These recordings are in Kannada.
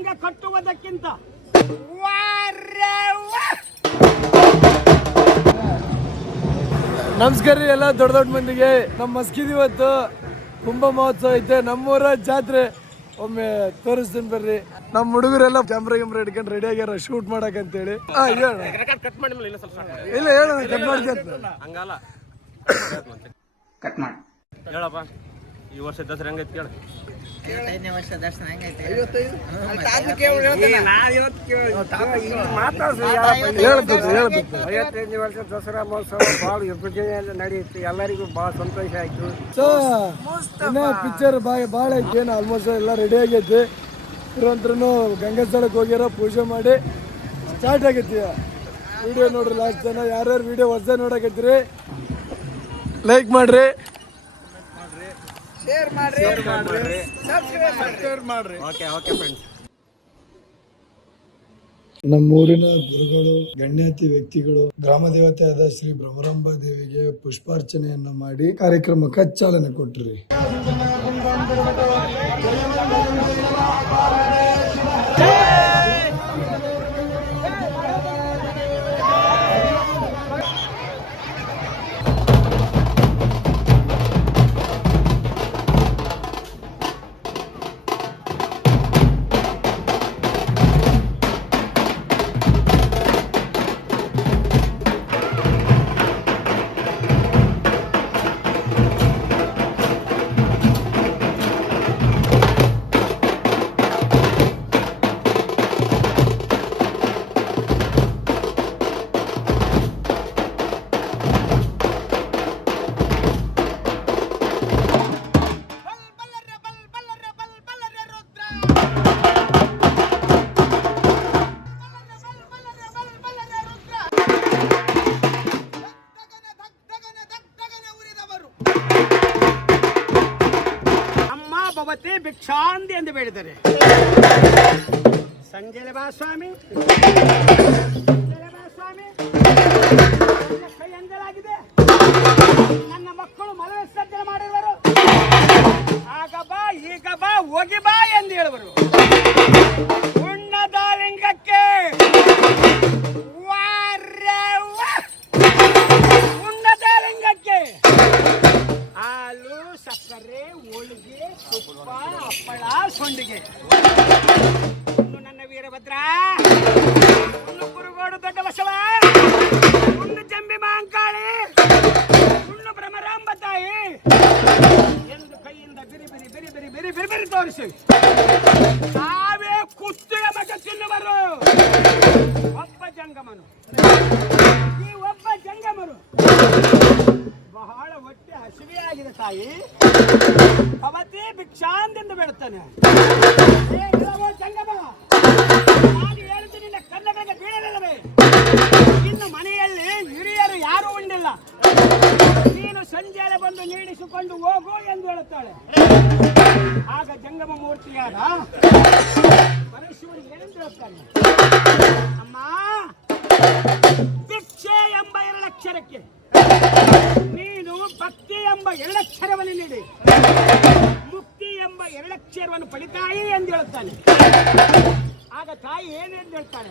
ಲಿಂಗ ಕಟ್ಟುವುದಕ್ಕಿಂತ ನಮಸ್ಕಾರ ರೀ ಎಲ್ಲ ದೊಡ್ಡ ದೊಡ್ಡ ಮಂದಿಗೆ. ನಮ್ಮ ಮಸ್ಕಿದ್ ಇವತ್ತು ಕುಂಭ ಮಹೋತ್ಸವ ಐತೆ, ನಮ್ಮೂರ ಜಾತ್ರೆ ಒಮ್ಮೆ ತೋರಿಸ್ತೀನಿ ಬರ್ರಿ. ನಮ್ಮ ಹುಡುಗರೆಲ್ಲ ಕ್ಯಾಮ್ರಾ ಹಿಡ್ಕೊಂಡು ರೆಡಿ ಆಗ್ಯಾರ ಶೂಟ್ ಮಾಡಕಂತೇಳಿ. ಇಲ್ಲ ಹೇಳ ಕಟ್ ಮಾಡ್ಕೊಂತ ಹೇಳಪ್ಪ. ಈ ವರ್ಷ ದಸರಾ ಹೆಂಗೈತಿ ಕೇಳ. 55ನೇ ವರ್ಷ ದರ್ಶನ ಹೆಂಗೈತೆ? ವರ್ಷ ದಸರಾ ಮಹೋತ್ಸವ ಭಾಳ ವಿಭಜನೆ ನಡೆಯುತ್ತೆ. ಎಲ್ಲರಿಗೂ ಭಾಳ ಸಂತೋಷ ಆಯ್ತು. ಪಿಕ್ಚರ್ ಭಾಳ ಐತೇನು ಆಲ್ಮೋಸ್ಟ್ ಎಲ್ಲ ರೆಡಿ ಆಗೈತಿ. ಇರೋಂತ್ರನು ಗಂಗಾ ಸ್ಥಳಕ್ಕೆ ಹೋಗ್ಯಾರ, ಪೂಜೆ ಮಾಡಿ ಸ್ಟಾರ್ಟ್ ಆಗೈತಿ. ವಿಡಿಯೋ ನೋಡ್ರಿ ಲಾಸ್ಟ್ ಜನ. ಯಾರ್ಯಾರು ವಿಡಿಯೋ ಹೊಸ ನೋಡಕತ್ತೀರಿ ಲೈಕ್ ಮಾಡ್ರಿ, ಶೇರ್ ಮಾಡ್ರಿ, ಸಬ್ಸ್ಕ್ರೈಬ್ ಮಾಡ್ರಿ. Okay friends. ನಮ್ಮೂರಿನ ಗುರುಗಳು, ಗಣ್ಯಾತಿ ವ್ಯಕ್ತಿಗಳು, ಗ್ರಾಮ ದೇವತೆಯಾದ ಶ್ರೀ ಭ್ರಮರಾಂಬ ದೇವಿಗೆ ಪುಷ್ಪಾರ್ಚನೆಯನ್ನ ಮಾಡಿ ಕಾರ್ಯಕ್ರಮಕ್ಕೆ ಚಾಲನೆ ಕೊಟ್ರಿ. ಭಿಕ್ಷಾಂತಿ ಎಂದು ಬೇಡಿದರೆ ಸಂಜೆ ಬಾ ಸ್ವಾಮಿ, ಕೈ ಎಂದಲಾಗಿದೆ. ನನ್ನ ಮಕ್ಕಳು ಮಲ ವಿಸರ್ಜನೆ ಮಾಡಿರುವರು. ಆಗ ಬಾ, ಈಗ ಬಾ, ಹೋಗಿ ಬಾ ಎಂದು ಹೇಳುವರು. ಉಣ್ಣದ ಲಿಂಗಕ್ಕೆ ಉಣ್ಣದ ಲಿಂಗಕ್ಕೆ ಹಾಲು, ಸಕ್ಕರೆ, ಹೋಳಿಗೆ, ತುಪ್ಪ, ಹಪ್ಪಳ, ಸೊಂಡಿಗೆ. ನನ್ನ ವೀರಭದ್ರ, ಕುರುಗೋಡು ದೊಡ್ಡ ಬಸವ, ಜಂಬಿ ಮಾಂಕಾಳಿ, ಭ್ರಮರಾಂಬ ತಾಯಿ ಎಂದು ಕೈಯಿಂದ ಬಿರಿ ಬಿರಿ ಬಿರಿ ಬಿರಿ ಬಿರಿ ಬಿರಿ ಬಿರಿ ತೋರಿಸಿ ತಾವೇ ಕುತ್ತಿಗೆ ಮಠ ತಿನ್ನುವರು. ಒಬ್ಬ ಜಂಗಮನು, ಈ ಒಬ್ಬ ಜಂಗಮರು ಬಹಳ ಹೊಟ್ಟೆ ಹಸಿವೆಯಾಗಿದೆ ತಾಯಿ. ಅವತ್ತೇ ಭಿಕ್ಷಾಂತೆಂದು ಬೇಡುತ್ತಾನೆ. ಜಂಗಮ, ನಾನು ಹೇಳುತ್ತೆ ನಿನ್ನ ಕನ್ನಡಕ್ಕೆ ಬೀಳಲಿಲ್ಲವೇ? ಇನ್ನು ಮನೆಯಲ್ಲಿ ಹಿರಿಯರು ಯಾರೂ ಉಂಡಿಲ್ಲ. ನೀನು ಸಂಜೆಲೆ ಬಂದು ನೀಡಿಸಿಕೊಂಡು ಹೋಗು ಎಂದು ಹೇಳುತ್ತಾಳೆ. ಆಗ ಜಂಗಮ ಮೂರ್ತಿಯಾದ ಪರಶಿವನಿಗೆ ಏನಂತ ಹೇಳ್ತಾನೆ? ಅಮ್ಮ, ಭಿಕ್ಷೆ ಎಂಬ 2 ಅಕ್ಷರಕ್ಕೆ ನೀನು ಭಕ್ತಿ ಎಂಬ 2 ಅಕ್ಷರವನ್ನು ನೀಡಿ ಮುಕ್ತಿ ಎಂಬ 2 ಅಕ್ಷರವನ್ನು ಪಡಿತಾಯಿ ಎಂದು ಹೇಳುತ್ತಾನೆ. ಆಗ ತಾಯಿ ಏನೆಂದು ಹೇಳ್ತಾಳೆ?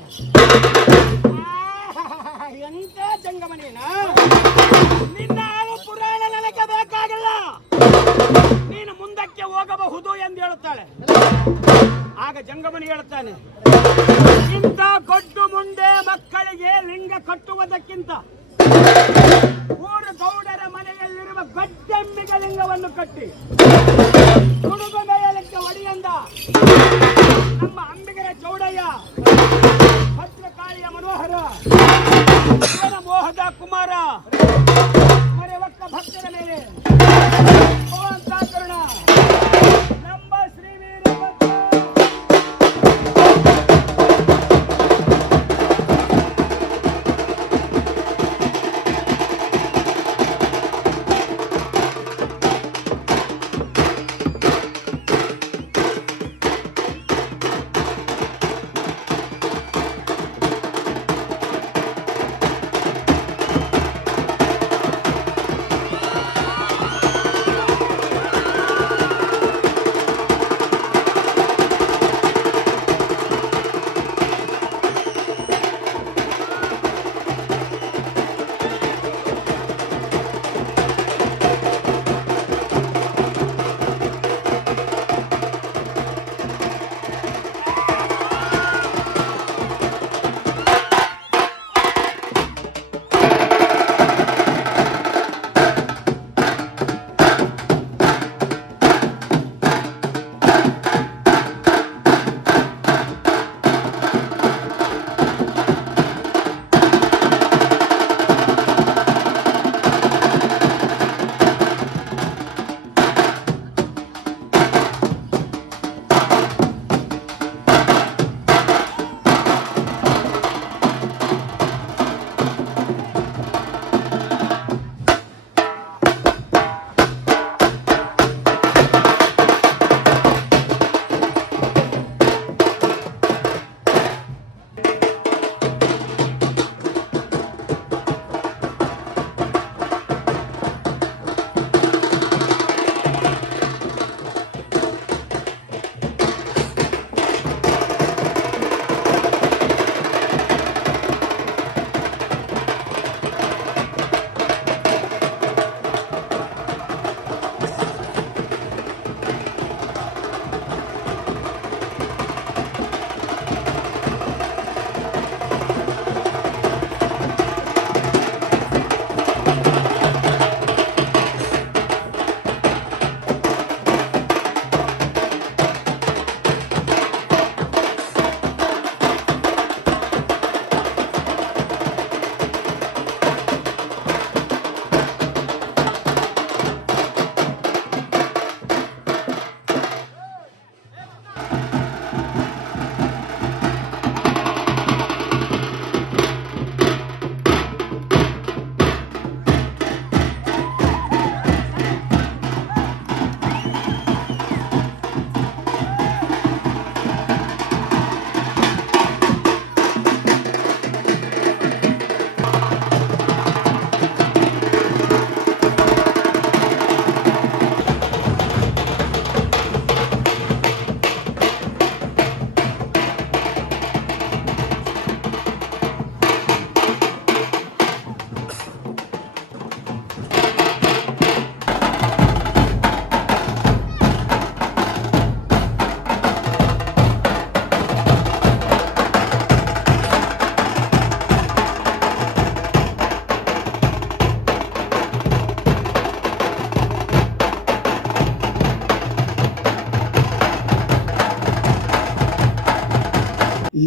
ಎಂತ ಜಂಗಮನೇನ, ನಿನ್ನ ಪುರಾಣ ನನಗೆ ಬೇಕಾಗಿಲ್ಲ, ನೀನು ಮುಂದಕ್ಕೆ ಹೋಗಬಹುದು ಎಂದು ಹೇಳುತ್ತಾಳೆ. ಆಗ ಜಂಗಮನಿ ಹೇಳುತ್ತಾನೆ, ಇಂಥ ಗೊಡ್ಡು ಮುಂಡೆ ಮಕ್ಕಳಿಗೆ ಲಿಂಗ ಕಟ್ಟುವುದಕ್ಕಿಂತ ಊರು ಗೌಡರ ಮನೆಯಲ್ಲಿರುವ ಗಡ್ಡೆಮ್ಮಿಗೆ ಲಿಂಗವನ್ನು ಕಟ್ಟಿ ಹುಡುಗ ಮೇಲಕ್ಕೆ ಒಡಿಯಂದ ನಮ್ಮ ಅಂಬಿಗರ ಚೌಡಯ್ಯ, ಭದ್ರಕಾಳಿಯ ಮನೋಹರ, ಮೋಹದ ಕುಮಾರ ಮರೆವಕ್ಕ ಭಕ್ತರ ಮೇಲೆ ಕರುಣ ನಮ್ಮ ಶ್ರೀ ವೀರಭದ್ರ.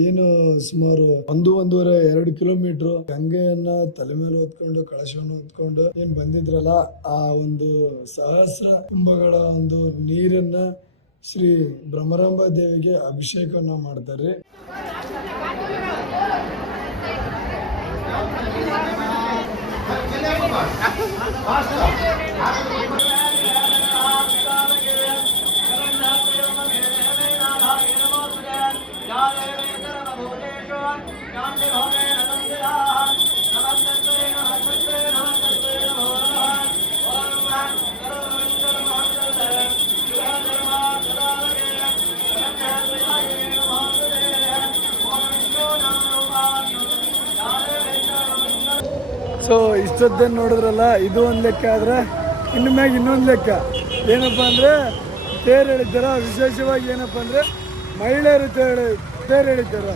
ಏನು ಸುಮಾರು 1-1.5-2 ಕಿಲೋಮೀಟರ್ ಗಂಗೆಯನ್ನ ತಲೆ ಮೇಲೆ ಹೊತ್ಕೊಂಡು ಕಳಶವನ್ನು ಹೊತ್ಕೊಂಡು ಏನ್ ಬಂದಿದ್ರಲ್ಲ, ಆ ಒಂದು ಸಹಸ್ರ ಕುಂಭಗಳ ಒಂದು ನೀರನ್ನ ಶ್ರೀ ಭ್ರಮರಾಂಬ ದೇವಿಗೆ ಅಭಿಷೇಕವನ್ನ ಮಾಡ್ತಾರೆ. ಸೊ ಇಷ್ಟೊತ್ತೇನು ನೋಡಿದ್ರಲ್ಲ, ಇದು ಒಂದು ಲೆಕ್ಕ ಆದ್ರೆ ಇನ್ನು ಮ್ಯಾಗ ಇನ್ನೊಂದು ಲೆಕ್ಕ ಏನಪ್ಪ ಅಂದರೆ ತೇರು ಎಳಿತಾರ. ವಿಶೇಷವಾಗಿ ಏನಪ್ಪ ಅಂದರೆ ಮಹಿಳೆಯರು ತೇರು ಎಳಿತಾರ.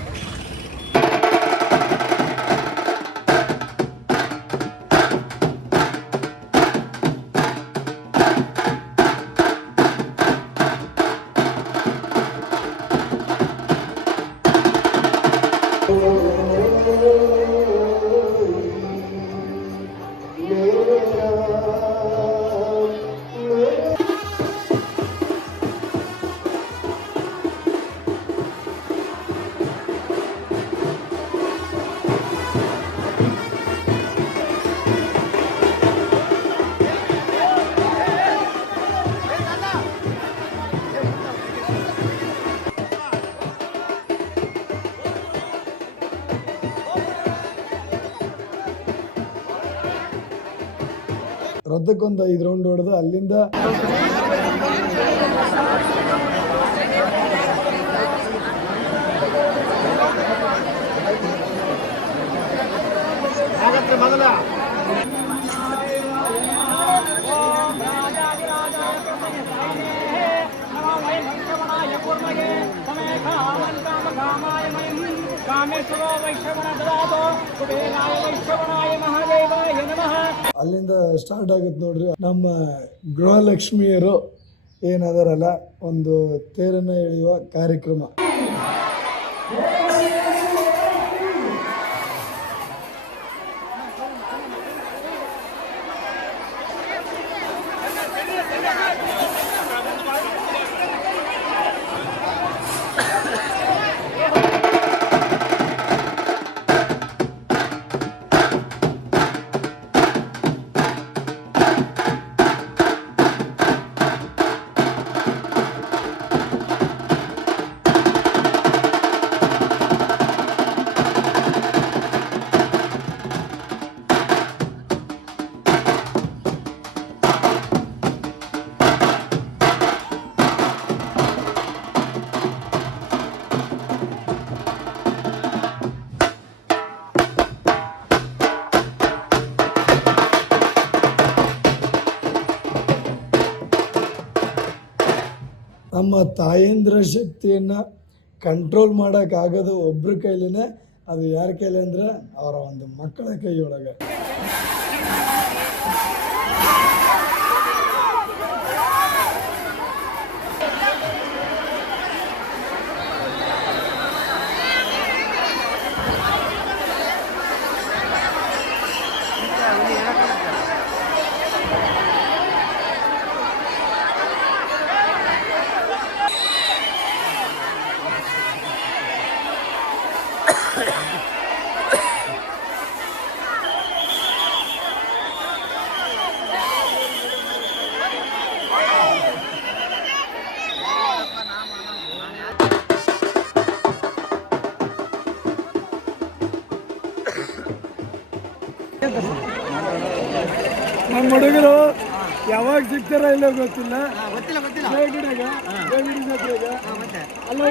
ರಥಕ್ಕೊಂದು 5 ರೌಂಡ್ ಹೊಡೆದು ಅಲ್ಲಿಂದ ಅಲ್ಲಿಂದ ಸ್ಟಾರ್ಟ್ ಆಗುತ್ತೆ ನೋಡ್ರಿ. ನಮ್ಮ ಗೃಹಲಕ್ಷ್ಮಿಯರು ಏನದಾರಲ್ಲ, ಒಂದು ತೇರನ್ನ ಎಳೆಯುವ ಕಾರ್ಯಕ್ರಮ. ನಮ್ಮ ತಾಯಂದ್ರ ಶಕ್ತಿಯನ್ನು ಕಂಟ್ರೋಲ್ ಮಾಡೋಕ್ಕಾಗೋದು ಒಬ್ಬರ ಕೈಲಿನೇ. ಅದು ಯಾರ ಕೈಲಿ ಅಂದರೆ ಅವರ ಒಂದು ಮಕ್ಕಳ ಕೈಯೊಳಗೆ. ನಮ್ಮ ಹುಡುಗರು ಯಾವಾಗ ಸಿಗ್ತಾರ ಇಲ್ಲ ಗೊತ್ತಿಲ್ಲ. ಅಲ್ಲ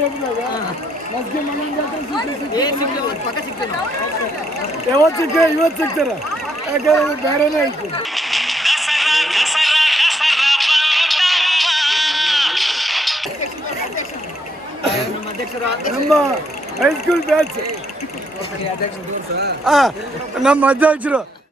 ಯಾವತ್ತು ಸಿಕ್ಕ ಇವತ್ತು ಸಿಗ್ತಾರ, ಯಾಕಂದ್ರೆ ಬೇರೆನೇ ಐತಿ. ನಮ್ಮ ಹೈಸ್ಕೂಲ್ ಬ್ಯಾಚ್ ನಮ್ಮ ಅಧ್ಯಕ್ಷರು